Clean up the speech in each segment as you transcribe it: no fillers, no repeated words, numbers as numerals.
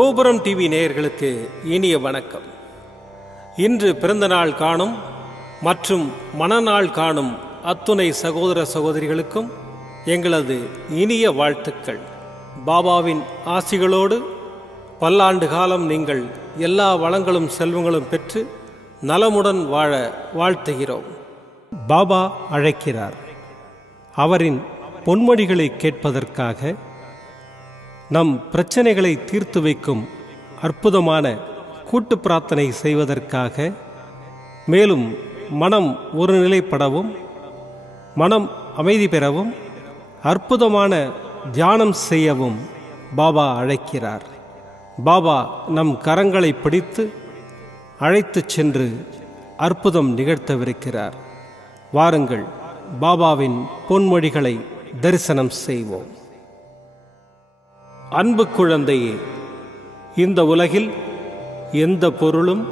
கோபுரம் டிவி நேயர்களுக்கு இனிய வணக்கம். இன்று பிறந்தநாள் காணும் மற்றும் மணநாள் காணும் அத்துணை சகோதர சகோதரிகளுக்கும் எங்களது இனிய வாழ்த்துக்கள். பாபாவின் ஆசிகளோடு பல்லாண்டு காலம் நீங்கள் எல்லா வளங்களும் செல்வங்களும் பெற்று நலமுடன் வாழ வாழ்த்துகிறோம். பாபா அழைக்கிறார். அவரின் பொன்மொழிகளை கேட்பதற்காக, நம் பிரச்சனைகளை தீர்த்து வைக்கும் அற்புதமான கூட்டு பிரார்த்தனை செய்வதற்காக, மேலும் மனம் ஒருநிலைப்படவும் மனம் அமைதி பெறவும் அற்புதமான தியானம் செய்யவும் பாபா அழைக்கிறார். பாபா நம் கரங்களை பிடித்து அழைத்துச் சென்று அற்புதம் நிகழ்த்தவிருக்கிறார். வாருங்கள், பாபாவின் பொன்மொழிகளை தரிசனம் செய்வோம். அன்பு குழந்தையே, இந்த உலகில் எந்த பொருளும்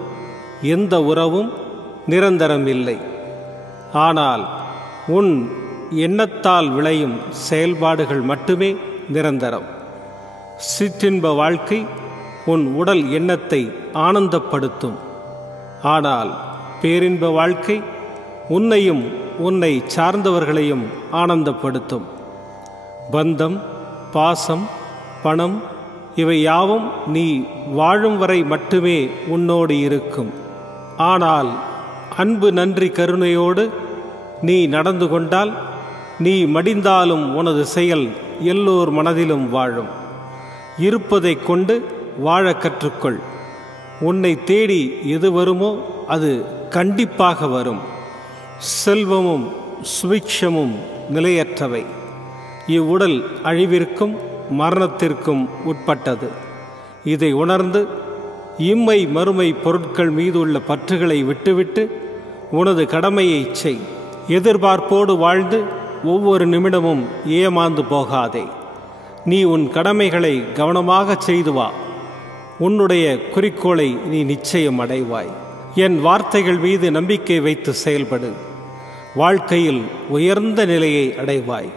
எந்த உறவும் நிரந்தரம் இல்லை. ஆனால் உன் எண்ணத்தால் விளையும் செயல்பாடுகள் மட்டுமே நிரந்தரம். சிற்றின்ப வாழ்க்கை உன் உடல் எண்ணத்தை ஆனந்தப்படுத்தும். ஆனால் பேரின்ப வாழ்க்கை உன்னையும் உன்னை சார்ந்தவர்களையும் ஆனந்தப்படுத்தும். பந்தம், பாசம், பணம் இவை யாவும் நீ வாழும் வரை மட்டுமே உன்னோடு இருக்கும். ஆனால் அன்பு, நன்றி, கருணையோடு நீ நடந்து கொண்டால், நீ மடிந்தாலும் உனது செயல் எல்லோர் மனதிலும் வாழும். இருப்பதை கொண்டு வாழ கற்றுக்கொள். உன்னை தேடி எது வருமோ அது கண்டிப்பாக வரும். செல்வமும் சுபிக்ஷமும் நிலையற்றவை. இவ்வுடல் அழிவிற்கும் மரணத்திற்கும் உட்பட்டது. இதை உணர்ந்து இம்மை மறுமை பொருட்கள் மீது உள்ள பற்றுகளை விட்டுவிட்டு உனது கடமையை செய். எதிர்பார்ப்போடு வாழ்ந்து ஒவ்வொரு நிமிடமும் ஏமாந்து போகாதே. நீ உன் கடமைகளை கவனமாக செய்து வா. உன்னுடைய குறிக்கோளை நீ நிச்சயம் அடைவாய். என் வார்த்தைகள் மீது நம்பிக்கை வைத்து செயல்படு. வாழ்க்கையில் உயர்ந்த நிலையை அடைவாய்.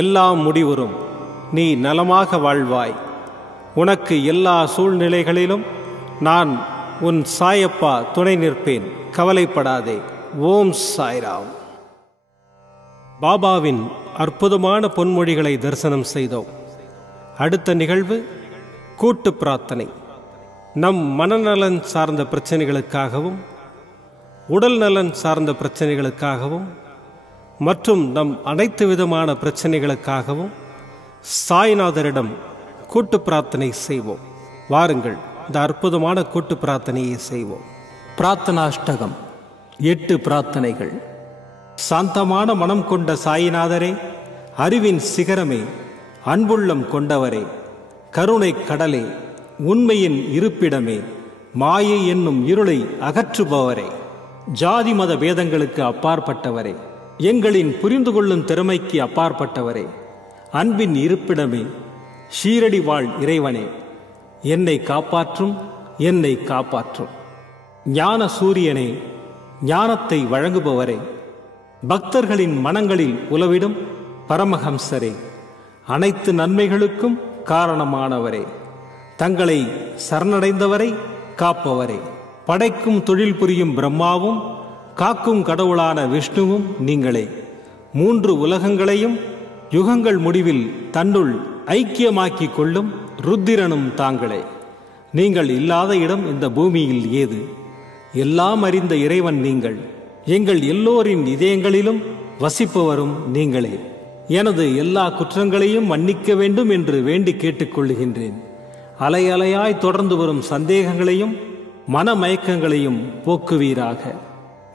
எல்லாம் முடிவுறும். நீ நலமாக வாழ்வாய். உனக்கு எல்லா சூழ்நிலைகளிலும் நான் உன் சாயப்பா துணை நிற்பேன். கவலைப்படாதே. ஓம் சாய்ராம். பாபாவின் அற்புதமான பொன்மொழிகளை தரிசனம் செய்தோம். அடுத்த நிகழ்வு கூட்டு பிரார்த்தனை. நம் மனநலன் சார்ந்த பிரச்சனைகளுக்காகவும், உடல் நலன் சார்ந்த பிரச்சனைகளுக்காகவும் மற்றும் நம் அனைத்து விதமான பிரச்சனைகளுக்காகவும் சாய்நாதரிடம் கூட்டு பிரார்த்தனை செய்வோம். வாருங்கள், இந்த அற்புதமான கூட்டு பிரார்த்தனையை செய்வோம். பிரார்த்தனாஷ்டகம். 8 பிரார்த்தனைகள். சாந்தமான மனம் கொண்ட சாயிநாதரே, அறிவின் சிகரமே, அன்புள்ளம் கொண்டவரே, கருணை கடலே, உண்மையின் இருப்பிடமே, மாயை என்னும் இருளை அகற்றுபவரே, ஜாதி மத பேதங்களுக்கு அப்பாற்பட்டவரே, எங்களின் புரிந்து கொள்ளும் திறமைக்கு அப்பாற்பட்டவரே, அன்பின் இருப்பிடமே, ஷீரடி வாழ் இறைவனே, என்னை காப்பாற்றும், என்னை காப்பாற்றும். ஞான சூரியனே, ஞானத்தை வழங்குபவரே, பக்தர்களின் மனங்களில் உலவிடும் பரமஹம்சரே, அனைத்து நன்மைகளுக்கும் காரணமானவரே, தங்களை சரணடைந்தவரை காப்பவரே, படைக்கும் தொழில் புரியும் பிரம்மாவும் காக்கும் கடவுளான விஷ்ணுவும் நீங்களே. 3 உலகங்களையும் யுகங்கள் முடிவில் தன்னுள் ஐக்கியமாக்கிக் கொள்ளும் ருத்திரனும் தாங்களே. நீங்கள் இல்லாத இடம் இந்த பூமியில் ஏது? எல்லாம் அறிந்த இறைவன் நீங்கள். எங்கள் எல்லோரின் இதயங்களிலும் வசிப்பவரும் நீங்களே. எனது எல்லா குற்றங்களையும் மன்னிக்க வேண்டும் என்று வேண்டி கேட்டுக்கொள்ளுகின்றேன். அலை அலையாய் தொடர்ந்து வரும் சந்தேகங்களையும் மனமயக்கங்களையும் போக்குவீராக.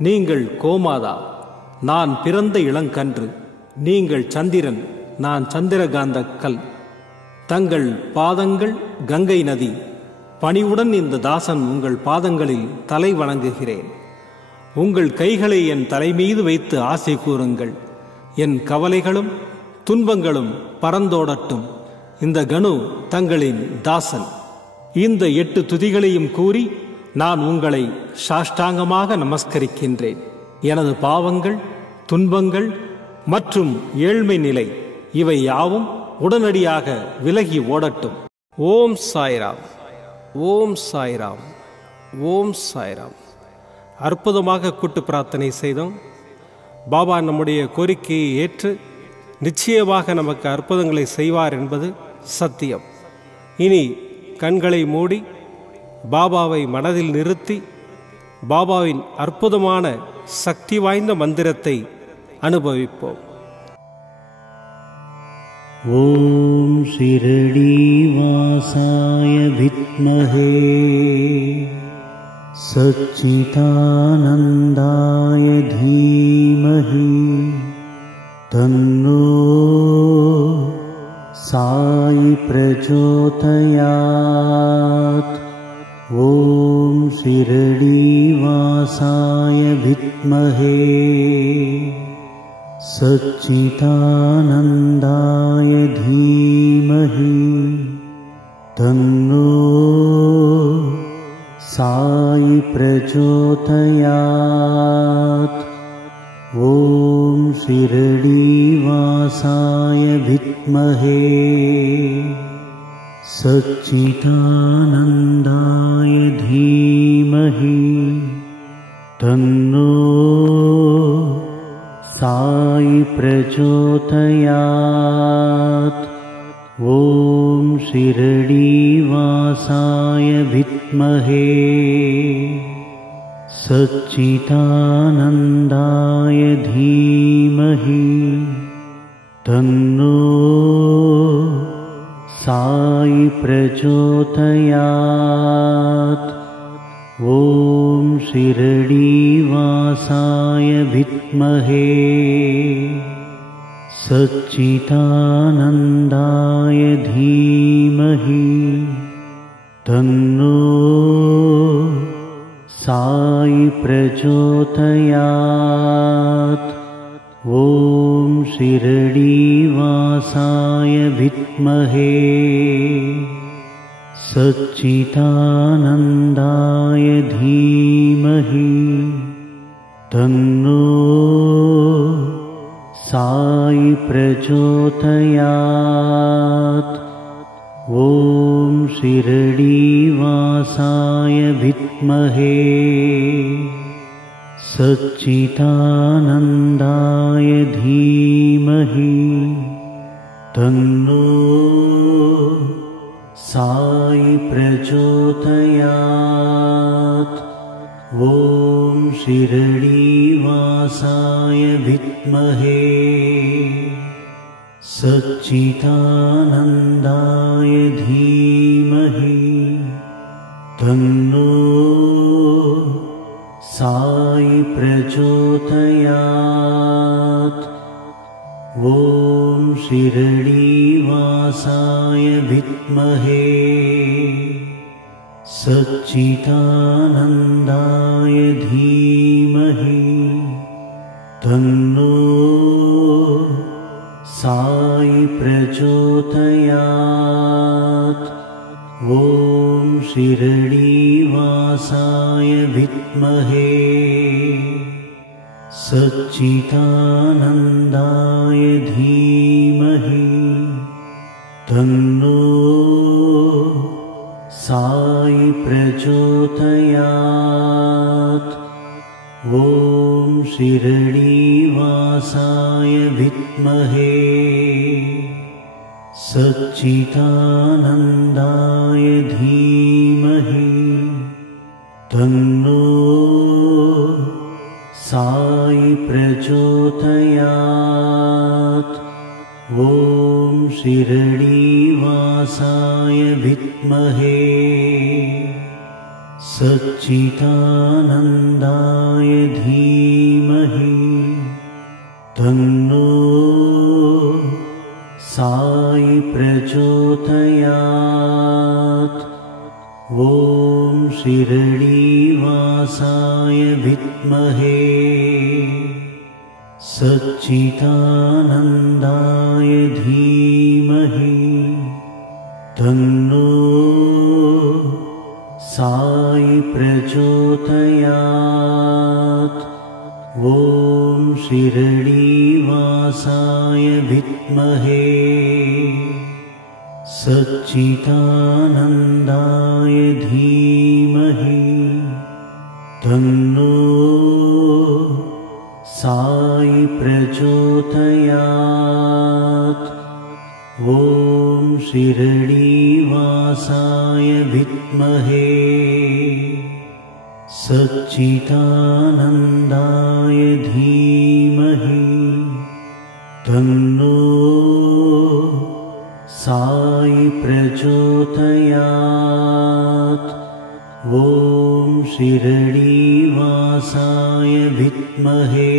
நீங்கள் கோமாதா, நான் பிறந்த இளங்கன்று. நீங்கள் சந்திரன், நான் சந்திரகாந்த கல். தங்கள் பாதங்கள் கங்கை நதி. பணிவுடன் இந்த தாசன் உங்கள் பாதங்களில் தலை வணங்குகிறேன். உங்கள் கைகளை என் தலைமீது வைத்து ஆசை கூறுங்கள். என் கவலைகளும் துன்பங்களும் பறந்தோடட்டும். இந்த கணு தங்களின் தாசன். இந்த 8 துதிகளையும் கூறி நான் உங்களை சாஷ்டாங்கமாக நமஸ்கரிக்கின்றேன். எனது பாவங்கள், துன்பங்கள் மற்றும் ஏழ்மை நிலை இவை யாவும் உடனடியாக விலகி ஓடட்டும். ஓம் சாய்ராம். ஓம் சாய்ராம், ஓம் சாய்ராம். அற்புதமாக கூட்டு பிரார்த்தனை செய்தோம். பாபா நம்முடைய கோரிக்கையை ஏற்று நிச்சயமாக நமக்கு அற்புதங்களை செய்வார் என்பது சத்தியம். இனி கண்களை மூடி பாபாவை மனதில் நிறுத்தி பாபாவின் அற்புதமான சக்தி வாய்ந்த மந்திரத்தை அனுபவிப்போம். ஓம் ஷிரடி வாசாய வித்மஹே சச்சிதானந்தாய தீமஹி தன்னோ சாயி பிரச்சோதயாத். ஓம் ஷிரடி வாசாய வித்மஹே சச்சிதானந்தாய தீமஹி தன்னோ சாயி பிரச்சோதயாத். ஓம் ஷிரடி வாசாய வித்மஹே சச்சிதானந்தாய தீமஹி தன்னோ சாயி பிரச்சோதயாத். ஓம் ஷிரடி வாசாய வித்மஹே சச்சிதானந்தாய தீமஹி தன்னோ சாயி பிரச்சோதயாத். ஓம் ஷிரடி வாசாய வித்மஹே சச்சிதானந்தாய தீமஹி தன்னோ சாயி பிரச்சோதயாத். ஓம் ஷிரடி வாசாய வித்மஹே சச்சிதானந்தாய தீமஹி தன்னோ சாயி பிரச்சோதயாத். ஓம் ஷிரடி வாசாய வித்மஹே சச்சிதானந்தாய தீமஹி தன்னோ சாயி பிரச்சோதயாத். ஓம் ஷிரடி வாசாய வித்மஹே சச்சிதானந்தாய தீமஹி தன்னோ சாயி பிரச்சோதயாத். ஓம் ஷிரடி வாசாய வித்மஹே சச்சிதானந்தாய தீமஹி தன்னோ சாயி பிரச்சோதயாத். ஓம் ஷிரடி வாசாய வித்மஹே சச்சிதானந்தாய தீமஹி தன்னோ சாயி பிரச்சோதயாத். ஓம் ஷிரடி வாசாய வித்மஹே சச்சிதானந்தாய தீமஹி தன்னோ சாயி பிரச்சோதயாத். ஓம் ஷிரடி வாசாய வித்மஹே சச்சிதானந்தாய தீமஹி தன்னோ சாயி பிரச்சோதயாத். ஓம் ஷிரடி வாசாய வித்மஹே சச்சிதானந்தாய தீமஹி தன்னோ சாயி பிரச்சோதயாத். ஓம் ஷிரடி வாசாய வித்மஹே सच्चिदानन्दाय धीमहि तन्नो साई प्रचोदयात्। ॐ शिरडीवासाय विद्महे सच्चिदानन्दाय धीमहि तन्नो साई प्रचोदयात्। ॐ शिरडीवासाय विद्महे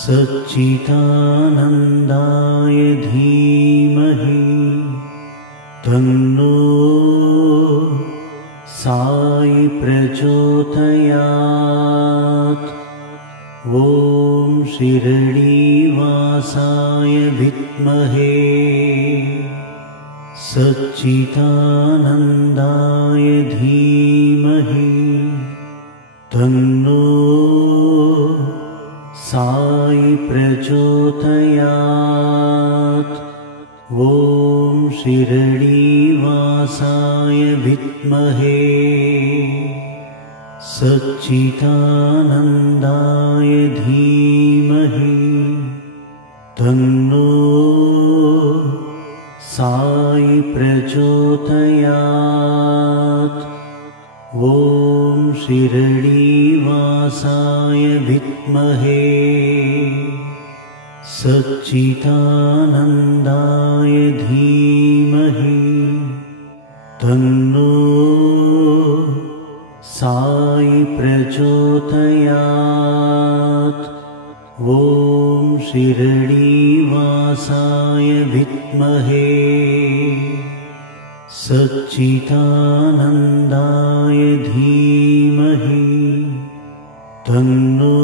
सच्चिदानन्दाय धीमहि तन्नो साई प्रचोदयात्। ॐ शिरडीवासाय विद्महे सच्चिदानन्दाय धीमहि तन्नो साई प्रचोदयात्। ॐ शिरडीवासाय विद्महे सच्चिदानन्दाय धीमहि तन्नो साई प्रचोदयात्। ॐ शिरडीवासाय विद्महे सच्चिदानन्दाय धीमहि तन्नो साई प्रचोदयात्। ॐ शिरडीवासाय विद्महे सच्चिदानन्दाय धीमहि तन्नो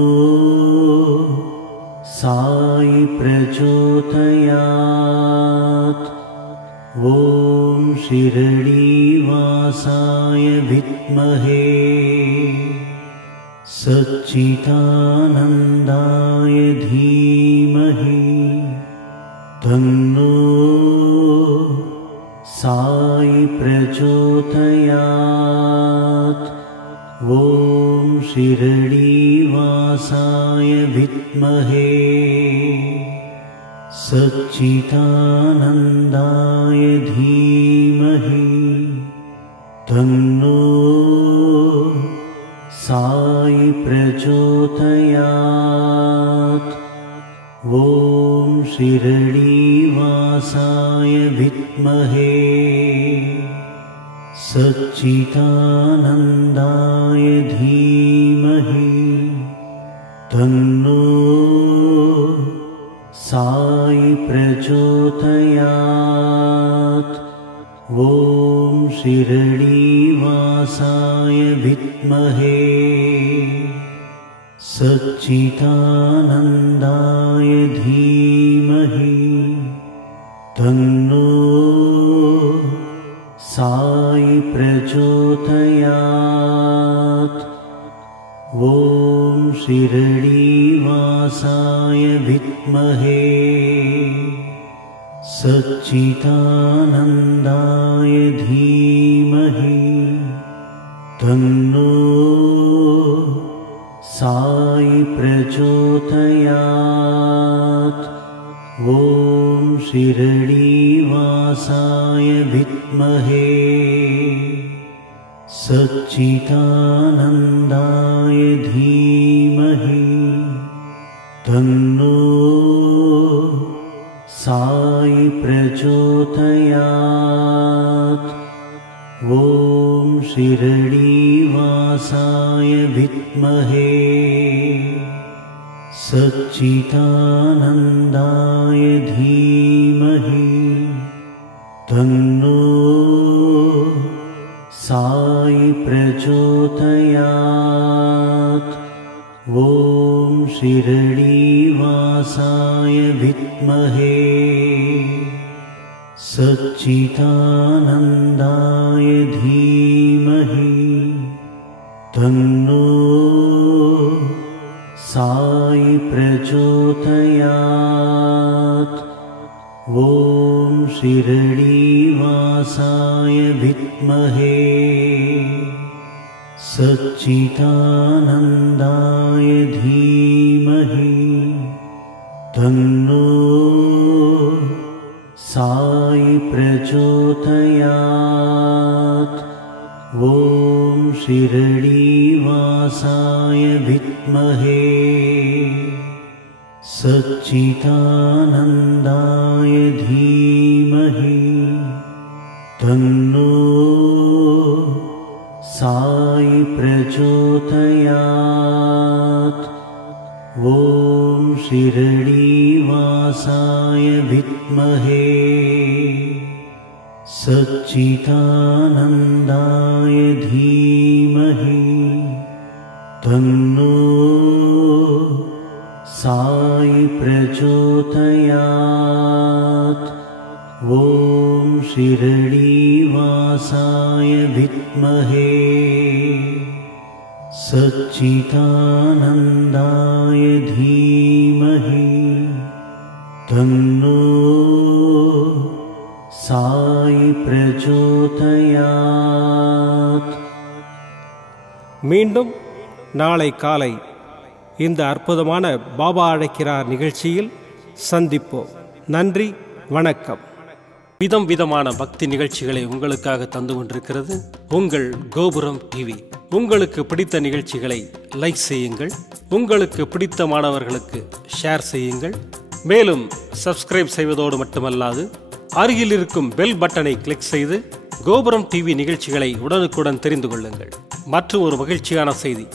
साई प्रचोदयात्। ॐ शिरडीवासाय विद्महे सच्चिदानन्दाय धीमहि तन्नो साई प्रचोदयात्। ॐ शिरडीवासाय विद्महे सच्चिदानन्दाय धीमहि तन्नो साई प्रचोदयात्। ॐ शिरडीवासाय विद्महे सच्चिदानन्दाय धीमहि तन्नो साई प्रचोदयात्। ॐ शिरडीवासाय विद्महे सच्चिदानन्दाय धीमहि तन्नो साई प्रचोदयात्। ॐ शिरडीवासाय विद्महे सच्चिदानन्दाय धीमहि तन्नो साई प्रचोदयात्। ॐ शिरडीवासाय विद्महे सच्चिदानन्दाय धीमहि तन्नो साई प्रचोदयात्। ॐ शिरडीवासाय विद्महे सच्चिदानन्दाय धीमहि तन्नो साई प्रचोदयात्। ॐ शिरडीवासाय विद्महे सच्चिदानन्दाय धीमहि तन्नो साई प्रचोदयात्। ॐ शिरडीवासाय विद्महे सच्चिदानन्दाय धीमहि तन्नो साई प्रचोदयात्। ॐ शिरडीवासाय विद्महे सच्चिदानन्दाय धीमहि तन्नो साई प्रचोदयात्। ॐ शिरडीवासाय विद्महे सच्चिदानन्दाय धीमहि तन्नो साई प्रचोदयात्। ॐ शिरडीवासाय विद्महे सच्चिदानन्दाय धीमहि तन्नो साई प्रचोदयात्। மீண்டும் நாளை காலை இந்த அற்புதமான பாபா அழைக்கிறார் நிகழ்ச்சியில் சந்திப்போம். நன்றி, வணக்கம். விதம் விதமான பக்தி நிகழ்ச்சிகளை உங்களுக்காக தந்து கொண்டிருக்கிறது உங்கள் கோபுரம் டிவி. உங்களுக்கு பிடித்த நிகழ்ச்சிகளை லைக் செய்யுங்கள், உங்களுக்கு பிடித்த மாணவர்களுக்கு ஷேர் செய்யுங்கள். மேலும் சப்ஸ்கிரைப் செய்வதோடு மட்டுமல்லாது அருகில் இருக்கும் பெல் பட்டனை கிளிக் செய்து கோபுரம் டிவி நிகழ்ச்சிகளை உடனுக்குடன் தெரிந்து கொள்ளுங்கள். மற்றும் ஒரு மகிழ்ச்சியான செய்தி,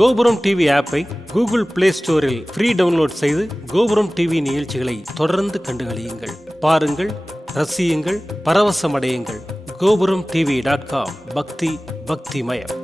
கோபுரம் டிவி ஆப்பை கூகுள் பிளே ஸ்டோரில் ஃப்ரீ டவுன்லோட் செய்து கோபுரம் டிவி நிகழ்ச்சிகளை தொடர்ந்து கண்டுகளியுங்கள், பாருங்கள், ரசியுங்கள், பரவசமடையுங்கள். gopuramtv.com பக்தி பக்திமயம்.